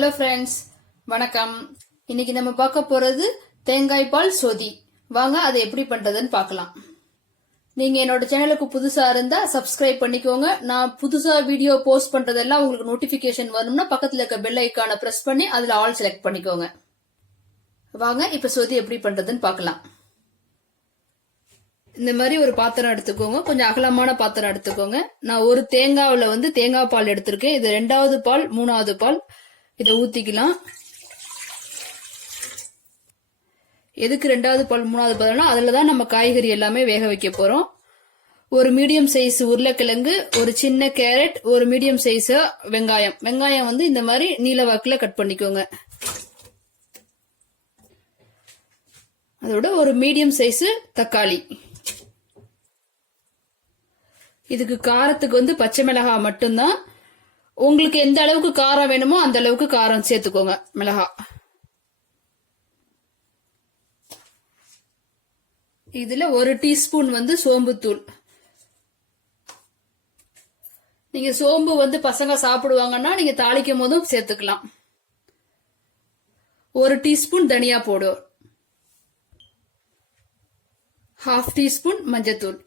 Hello friends, வணக்கம். இன்னைக்கு நம்ம பார்க்க போறது தேங்காய் பால் சொதி. வாங்க அதை எப்படி பண்றதுன்னு பார்க்கலாம். நீங்க என்னோட சேனலுக்கு புதுசா இருந்தா சப்ஸ்கிரைப் பண்ணிக்கோங்க. நான் புதுசா வீடியோ போஸ்ட் பண்றதெல்லாம் உங்களுக்கு நோட்டிபிகேஷன் வரணும்னா பக்கத்துல இருக்க பெல் ஐக்கானை பிரஸ் பண்ணி அதுல ஆல் செலக்ட் பண்ணிக்கோங்க. வாங்க இப்ப சொதி எப்படி பண்றதுன்னு பார்க்கலாம். இந்த மாதிரி ஒரு பாத்திரம் எடுத்துக்கோங்க, கொஞ்சம் அகலமான பாத்திரம் எடுத்துக்கோங்க. நான் ஒரு தேங்காவில தேங்காய் பால் எடுத்திருக்கேன். இது 2வது பால் 3வது பால். இதை ஊத்திக்கலாம். எதுக்கு 2வது பால் 3வது பால்னா அதுலதான் நம்ம காய்கறி எல்லாமே வேக வைக்க போறோம். ஒரு மீடியம் சைஸ் உருளைக்கிழங்கு, ஒரு சின்ன கேரட், ஒரு மீடியம் சைஸ் வெங்காயம். வெங்காயம் இந்த மாதிரி நீல வாக்குல கட் பண்ணிக்கோங்க. அதோட ஒரு மீடியம் சைஸ் தக்காளி. இதுக்கு காரத்துக்கு பச்சை மிளகாய் மட்டும்தான். உங்களுக்கு எந்த அளவுக்கு காரம் வேணுமோ அந்த அளவுக்கு காரம் சேர்த்துக்கோங்க. மிளகாய் இதுல 1 டீஸ்பூன் சோம்புத்தூள். நீங்க சோம்பு பசங்க சாப்பிடுவாங்கன்னா நீங்க தாளிக்கும் போதும் சேர்த்துக்கலாம். 1 டீஸ்பூன் தனியா பவுடர், 1/2 டீஸ்பூன் மஞ்சத்தூள்,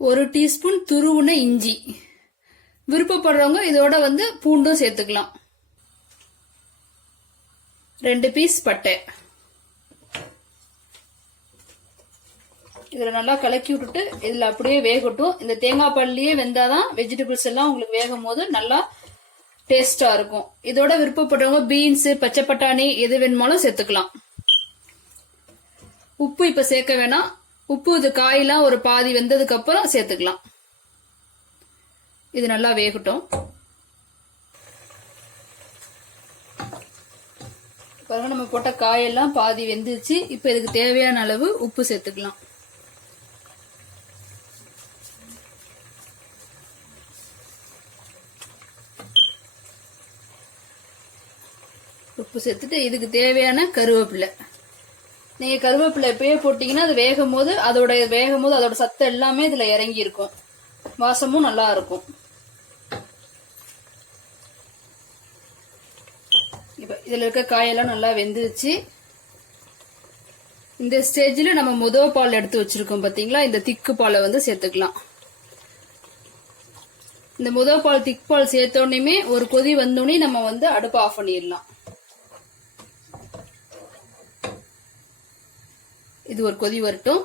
1 டீஸ்பூன் துருவுன இஞ்சி. விருப்பப்படுறவங்க இதோட பூண்டும் சேர்த்துக்கலாம். 2 பீஸ் பட்டை. இதுல நல்லா கலக்கி விட்டுட்டு இதுல அப்படியே வேகட்டும். இந்த தேங்காய் பால்லையே வெந்தாதான் வெஜிடபிள்ஸ் எல்லாம் உங்களுக்கு வேகும் போது நல்லா டேஸ்டா இருக்கும். இதோட விருப்பப்படுறவங்க பீன்ஸ், பச்சை பட்டாணி எது வேணுமாலும் சேர்த்துக்கலாம். உப்பு இப்ப சேர்க்க வேணாம். உப்பு இது காயெல்லாம் ஒரு பாதி வெந்ததுக்கு அப்புறம் சேர்த்துக்கலாம். இது நல்லா வேகட்டும். பாருங்க, நம்ம போட்ட காயெல்லாம் பாதி வெந்துச்சு. இப்ப இதுக்கு தேவையான அளவு உப்பு சேர்த்துக்கலாம். உப்பு சேர்த்துட்டு இதுக்கு தேவையான கருவேப்பிலை. நீங்க கருவேப்பிலை எப்பயே போட்டீங்கன்னா அது வேகும் போது அதோட சத்து எல்லாமே இதுல இறங்கி இருக்கும். வாசமும் நல்லா இருக்கும். இப்ப இதுல இருக்க காயெல்லாம் நல்லா வெந்துருச்சு. இந்த ஸ்டேஜ்ல நம்ம முதல் பால் எடுத்து வச்சிருக்கோம் பாத்தீங்களா, இந்த திக்கு பாலை சேர்த்துக்கலாம். இந்த முதல் பால் திக் பால் சேர்த்தோடனே ஒரு கொதி வந்தோடனே நம்ம அடுப்பை ஆஃப் பண்ணிடலாம். இது ஒரு கொதி வரட்டும்.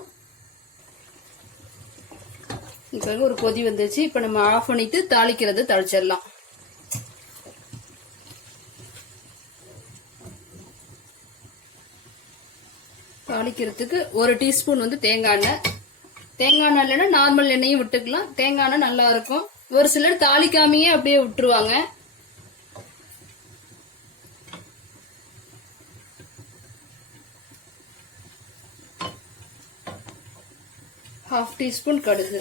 இப்ப ஒரு கொதி வந்துச்சு. இப்ப நம்ம ஆஃப் பண்ணிட்டு தாளிக்கிறது தாளிச்சிடலாம். தாளிக்கிறதுக்கு 1 டீஸ்பூன் தேங்காய் எண்ணெய். தேங்காய் எண்ணெய் இல்லைன்னா நார்மல் எண்ணெயும் விட்டுக்கலாம். தேங்காய் எண்ணெய் நல்லா இருக்கும். ஒரு சிலர் தாளிக்காமையே அப்படியே விட்டுருவாங்க. ½ டீஸ்பூன் கடுகு.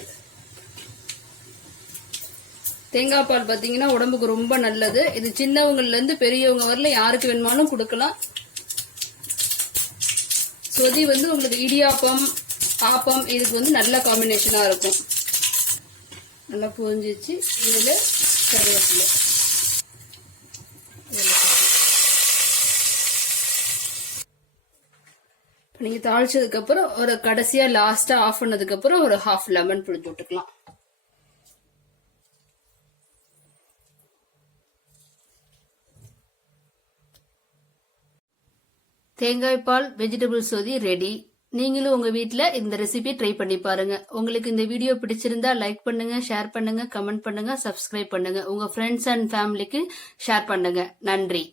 தேங்காய் பால் பாத்தீங்கன்னா உடம்புக்கு ரொம்ப நல்லது. இது சின்னவங்கல இருந்து பெரியவங்க வரல யாருக்கு வேணுமாலும் கொடுக்கலாம். சொதி உங்களுக்கு இடியாப்பம், ஆப்பம் இதுக்கு நல்ல காம்பினேஷனா இருக்கும். நல்லா புரிஞ்சிச்சு. இதுல கருவேப்பிலை. நீங்க தாளிச்சதுக்கு அப்புறம் ஒரு கடைசியா லாஸ்டா ஆஃப் பண்ணதுக்கு அப்புறம் ஒரு ½ லெமன் புழிஞ்சு விட்டுக்கலாம். தேங்காய் பால் வெஜிடபிள் சொதி ரெடி. நீங்களும் உங்க வீட்ல இந்த ரெசிபி ட்ரை பண்ணி பாருங்க. உங்களுக்கு இந்த வீடியோ பிடிச்சிருந்தா லைக் பண்ணுங்க, ஷேர் பண்ணுங்க, கமெண்ட் பண்ணுங்க, சப்ஸ்கிரைப் பண்ணுங்க. உங்க ஃப்ரெண்ட்ஸ் அண்ட் ஃபேமிலிக்கு ஷேர் பண்ணுங்க. நன்றி.